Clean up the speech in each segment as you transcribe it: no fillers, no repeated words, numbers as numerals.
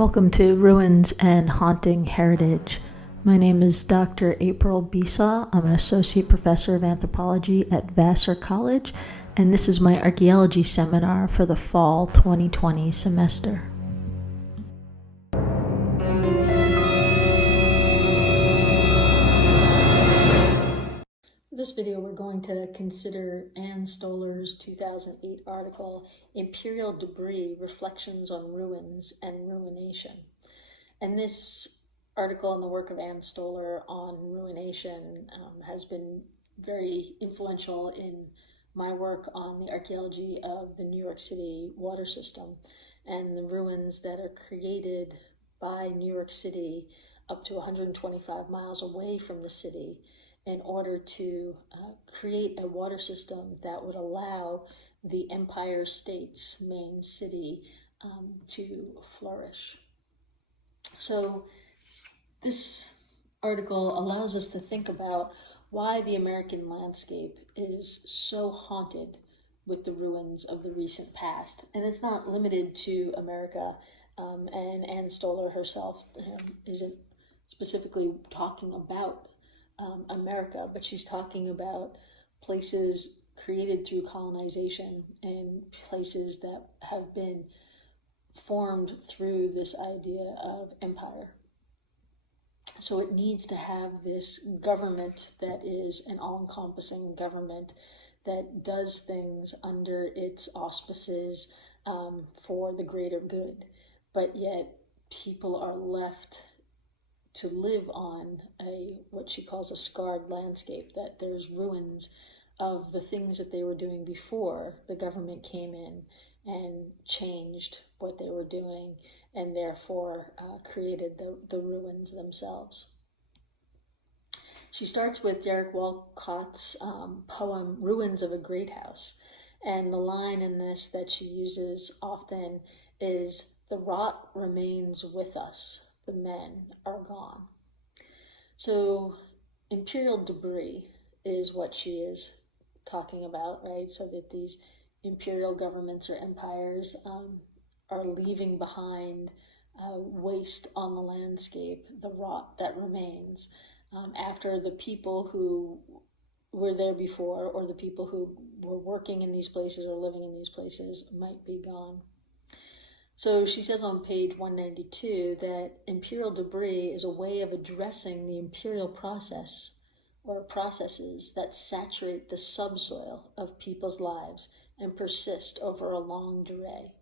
Welcome to Ruins and Haunting Heritage. My name is Dr. April Bisa. I'm an associate professor of anthropology at Vassar College, and this is my archaeology seminar for the fall 2020 semester. In this video, we're going to consider Ann Stoller's 2008 article, Imperial Debris, Reflections on Ruins and Ruination. And this article and the work of Ann Stoller on ruination has been very influential in my work on the archaeology of the New York City water system and the ruins that are created by New York City up to 125 miles away from the city in order to create a water system that would allow the Empire State's main city to flourish. So this article allows us to think about why the American landscape is so haunted with the ruins of the recent past. And it's not limited to America, and Ann Stoller herself isn't specifically talking about America, but she's talking about places created through colonization and places that have been formed through this idea of empire. So it needs to have this government that is an all-encompassing government that does things under its auspices for the greater good, but yet people are left to live on what she calls a scarred landscape, that there's ruins of the things that they were doing before the government came in and changed what they were doing and therefore created the ruins themselves. She starts with Derek Walcott's poem, Ruins of a Great House. And the line in this that she uses often is, "The rot remains with us. The men are gone." So imperial debris is what she is talking about, right? So that these imperial governments or empires are leaving behind waste on the landscape, the rot that remains after the people who were there before, or the people who were working in these places or living in these places, might be gone. So she says on page 192 that imperial debris is a way of addressing the imperial process or processes that saturate the subsoil of people's lives and persist over a long durée.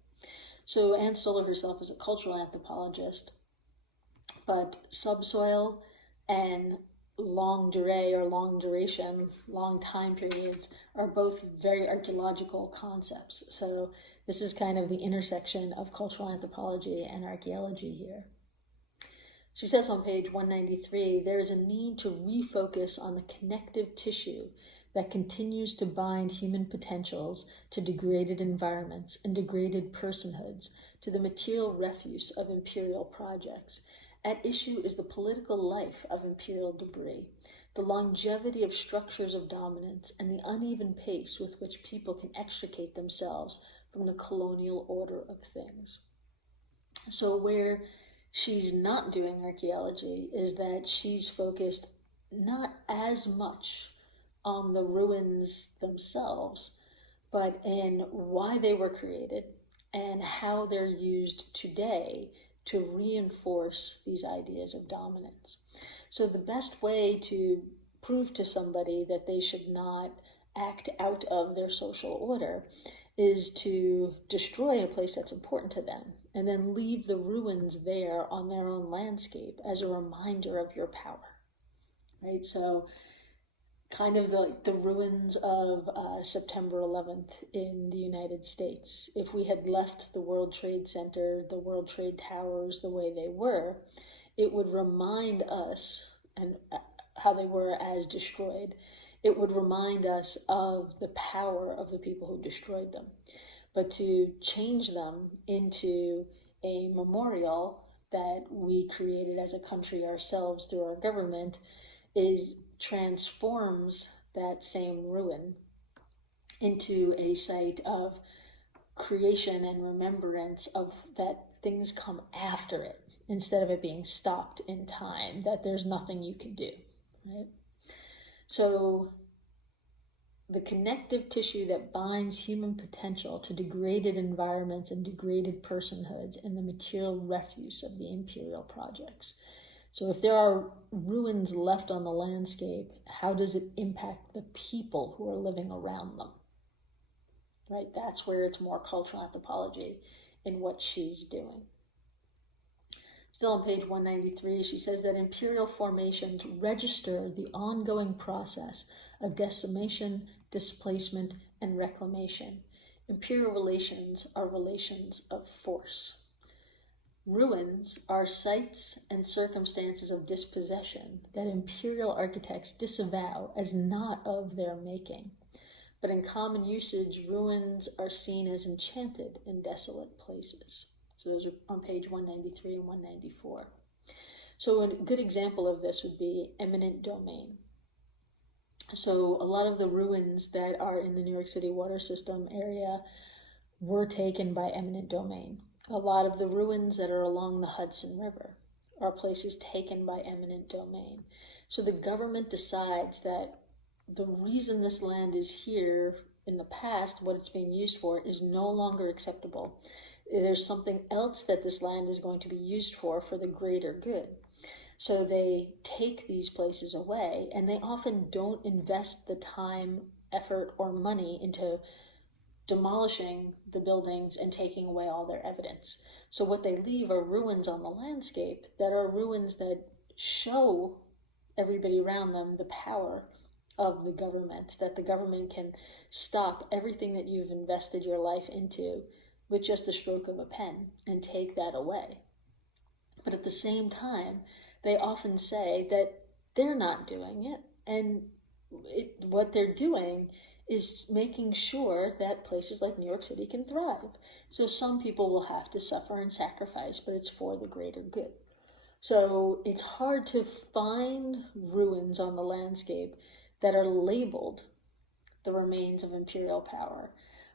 So Ann Stoller herself is a cultural anthropologist, but subsoil and long durée or long duration, long time periods are both very archaeological concepts. So this is kind of the intersection of cultural anthropology and archaeology here. She says on page 193, there is a need to refocus on the connective tissue that continues to bind human potentials to degraded environments and degraded personhoods, to the material refuse of imperial projects. At issue is the political life of imperial debris, the longevity of structures of dominance, and the uneven pace with which people can extricate themselves from the colonial order of things. So where she's not doing archaeology is that she's focused not as much on the ruins themselves, but in why they were created and how they're used today to reinforce these ideas of dominance. So the best way to prove to somebody that they should not act out of their social order is to destroy a place that's important to them and then leave the ruins there on their own landscape as a reminder of your power, right? So kind of the ruins of September 11th in the United States. If we had left the World Trade Center, the World Trade Towers the way they were, it would remind us, and how they were as destroyed, it would remind us of the power of the people who destroyed them. But to change them into a memorial that we created as a country ourselves through our government transforms that same ruin into a site of creation and remembrance of that things come after it instead of it being stopped in time, that there's nothing you can do, right? So the connective tissue that binds human potential to degraded environments and degraded personhoods in the material refuse of the imperial projects. So if there are ruins left on the landscape, how does it impact the people who are living around them? Right? That's where it's more cultural anthropology in what she's doing. Still on page 193, she says that imperial formations register the ongoing process of decimation, displacement, and reclamation. Imperial relations are relations of force. Ruins are sites and circumstances of dispossession that imperial architects disavow as not of their making. But in common usage, ruins are seen as enchanted in desolate places. So those are on page 193 and 194. So a good example of this would be eminent domain. So a lot of the ruins that are in the New York City water system area were taken by eminent domain. A lot of the ruins that are along the Hudson River are places taken by eminent domain. So the government decides that the reason this land is here in the past, what it's being used for, is no longer acceptable. There's something else that this land is going to be used for the greater good. So they take these places away, and they often don't invest the time, effort, or money into demolishing the buildings and taking away all their evidence. So what they leave are ruins on the landscape that are ruins that show everybody around them the power of the government, that the government can stop everything that you've invested your life into with just a stroke of a pen and take that away. But at the same time, they often say that they're not doing it, and what they're doing is making sure that places like New York City can thrive. So some people will have to suffer and sacrifice, but it's for the greater good. So it's hard to find ruins on the landscape that are labeled the remains of imperial power.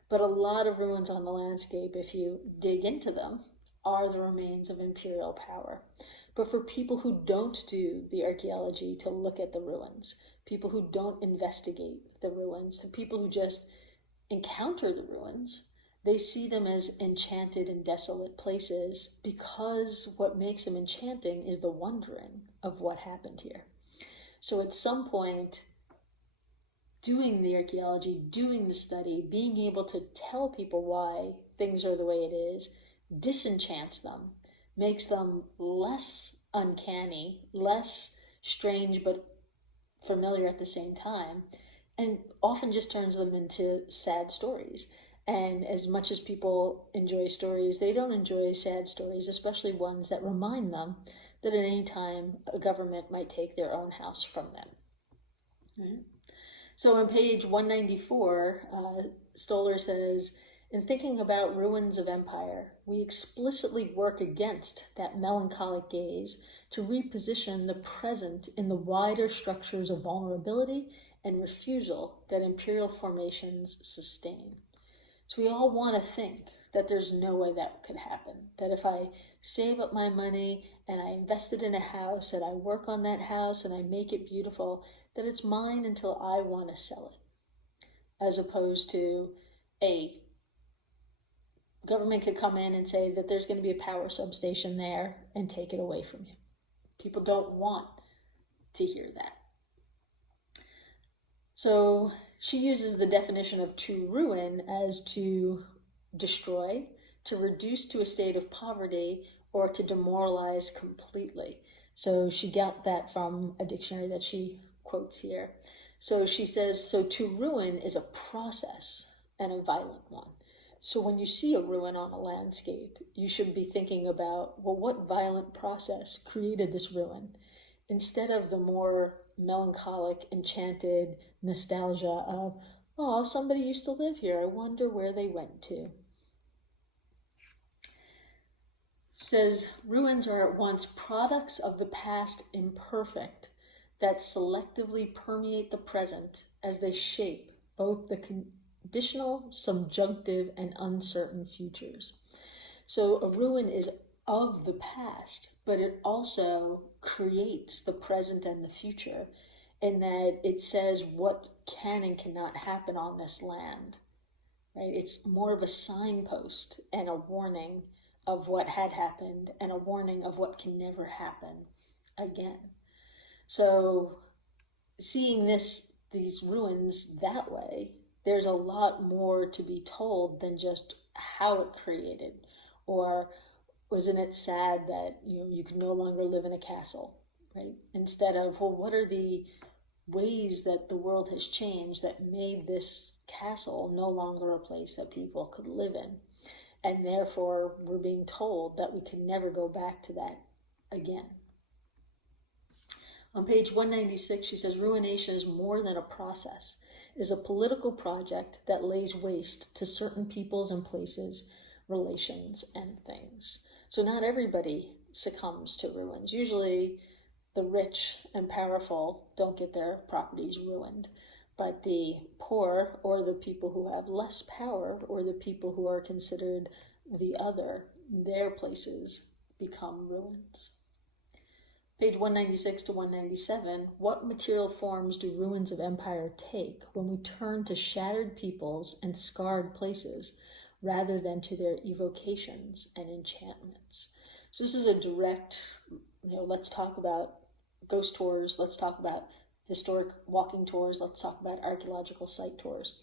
But a lot of ruins on the landscape, if you dig into them, are the remains of imperial power. But for people who don't do the archaeology to look at the ruins, people who don't investigate the ruins, the people who just encounter the ruins, they see them as enchanted and desolate places because what makes them enchanting is the wondering of what happened here. So at some point, doing the archaeology, doing the study, being able to tell people why things are the way it is, disenchants them, makes them less uncanny, less strange, but familiar at the same time, and often just turns them into sad stories. And as much as people enjoy stories, they don't enjoy sad stories, especially ones that remind them that at any time a government might take their own house from them. Right? So on page 194, Stoller says, in thinking about ruins of empire, we explicitly work against that melancholic gaze to reposition the present in the wider structures of vulnerability and refusal that imperial formations sustain. So we all want to think that there's no way that could happen, that if I save up my money and I invest it in a house and I work on that house and I make it beautiful, that it's mine until I want to sell it, as opposed to a government could come in and say that there's going to be a power substation there and take it away from you. People don't want to hear that. So she uses the definition of to ruin as to destroy, to reduce to a state of poverty, or to demoralize completely. So she got that from a dictionary that she quotes here. So she says, so to ruin is a process and a violent one. So when you see a ruin on a landscape, you should be thinking about, well, what violent process created this ruin? Instead of the more melancholic, enchanted nostalgia of, oh, somebody used to live here. I wonder where they went to. Says, ruins are at once products of the past imperfect that selectively permeate the present as they shape both the conditional, subjunctive, and uncertain futures. So a ruin is of the past, but it also creates the present and the future, in that it says what can and cannot happen on this land, right? It's more of a signpost and a warning of what had happened and a warning of what can never happen again. So seeing these ruins that way, there's a lot more to be told than just how it created, or wasn't it sad that you can no longer live in a castle, right? Instead of, well, what are the ways that the world has changed that made this castle no longer a place that people could live in, and therefore we're being told that we can never go back to that again. On page 196, she says, ruination is more than a process, is a political project that lays waste to certain peoples and places, relations, and things. So not everybody succumbs to ruins. Usually the rich and powerful don't get their properties ruined, but the poor, or the people who have less power, or the people who are considered the other, their places become ruins. Page 196 to 197, what material forms do ruins of empire take when we turn to shattered peoples and scarred places rather than to their evocations and enchantments? So this is a direct, let's talk about ghost tours, let's talk about historic walking tours, let's talk about archaeological site tours.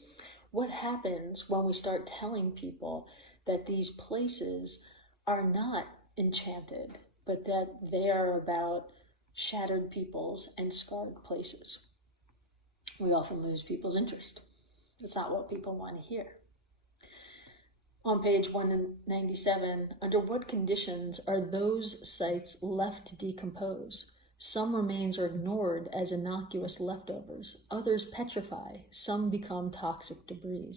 What happens when we start telling people that these places are not enchanted, but that they are about shattered peoples and scarred places? We often lose people's interest. That's not what people want to hear. On page 197, under what conditions are those sites left to decompose? Some remains are ignored as innocuous leftovers. Others petrify. Some become toxic debris.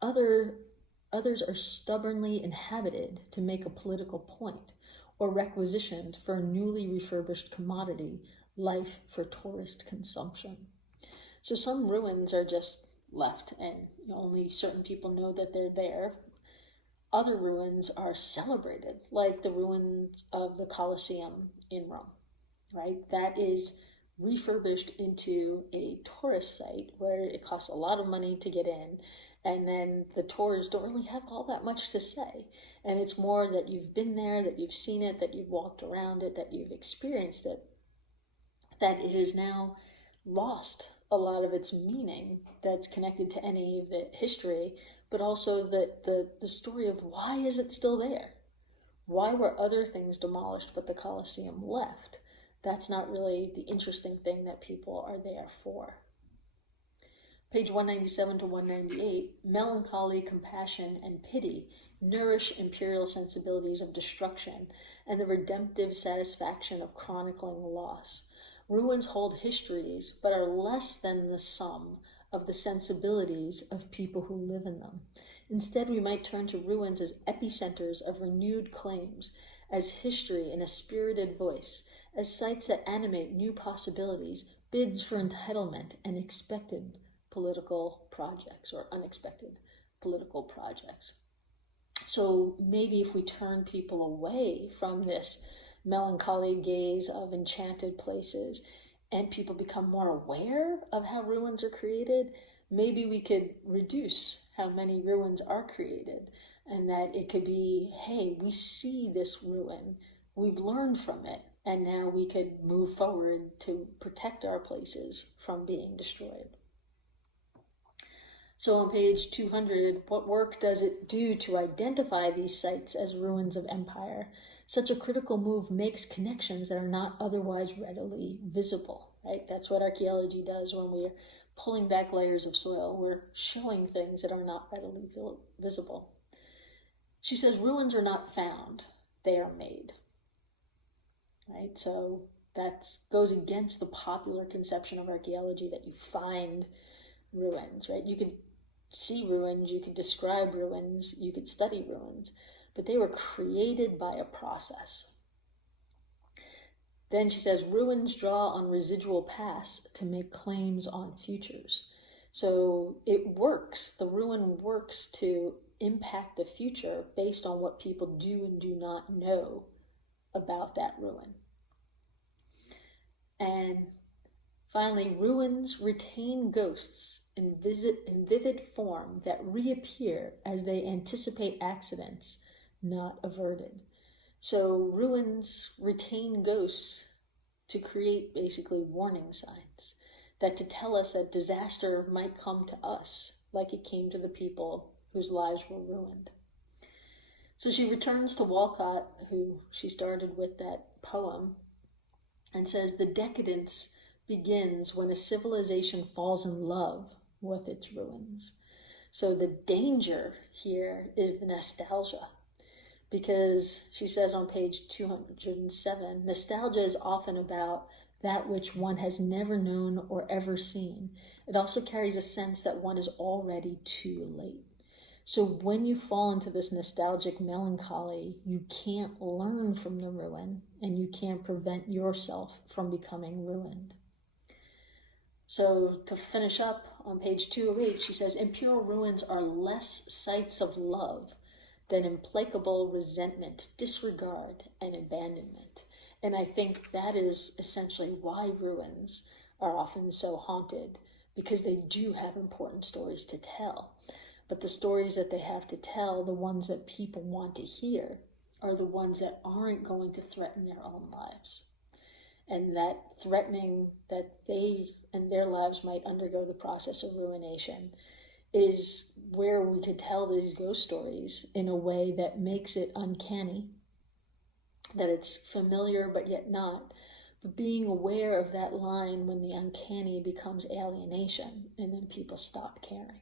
Others are stubbornly inhabited to make a political point, or requisitioned for a newly refurbished commodity, life for tourist consumption. So some ruins are just left and only certain people know that they're there. Other ruins are celebrated, like the ruins of the Colosseum in Rome, right? That is refurbished into a tourist site where it costs a lot of money to get in, and then the tours don't really have all that much to say. And it's more that you've been there, that you've seen it, that you've walked around it, that you've experienced it, that it is now lost a lot of its meaning that's connected to any of the history, but also the story of why is it still there? Why were other things demolished but the Colosseum left? That's not really the interesting thing that people are there for. Page 197 to 198, melancholy, compassion, and pity nourish imperial sensibilities of destruction and the redemptive satisfaction of chronicling loss. Ruins hold histories, but are less than the sum of the sensibilities of people who live in them. Instead, we might turn to ruins as epicenters of renewed claims, as history in a spirited voice, as sites that animate new possibilities, bids for entitlement, and expected political projects, or unexpected political projects. So maybe if we turn people away from this melancholy gaze of enchanted places and people become more aware of how ruins are created, maybe we could reduce how many ruins are created, and that it could be, hey, we see this ruin, we've learned from it, and now we could move forward to protect our places from being destroyed. So on page 200, what work does it do to identify these sites as ruins of empire? Such a critical move makes connections that are not otherwise readily visible, right? That's what archaeology does when we're pulling back layers of soil. We're showing things that are not readily visible. She says ruins are not found, they are made, right? So that goes against the popular conception of archaeology that you find ruins, right? You could see ruins, you could describe ruins, you could study ruins, but they were created by a process. Then she says, ruins draw on residual past to make claims on futures. So it works, the ruin works to impact the future based on what people do and do not know about that ruin. And finally, ruins retain ghosts in vivid form that reappear as they anticipate accidents not averted. So ruins retain ghosts to create basically warning signs that to tell us that disaster might come to us like it came to the people whose lives were ruined. So she returns to Walcott, who she started with that poem, and says the decadence begins when a civilization falls in love with its ruins. So the danger here is the nostalgia, because she says on page 207, nostalgia is often about that which one has never known or ever seen. It also carries a sense that one is already too late. So when you fall into this nostalgic melancholy, you can't learn from the ruin, and you can't prevent yourself from becoming ruined. So to finish up on page 208, she says, imperial ruins are less sites of love than implacable resentment, disregard, and abandonment. And I think that is essentially why ruins are often so haunted, because they do have important stories to tell. But the stories that they have to tell, the ones that people want to hear, are the ones that aren't going to threaten their own lives. And that threatening that they and their lives might undergo the process of ruination is where we could tell these ghost stories in a way that makes it uncanny, that it's familiar but yet not, but being aware of that line when the uncanny becomes alienation and then people stop caring.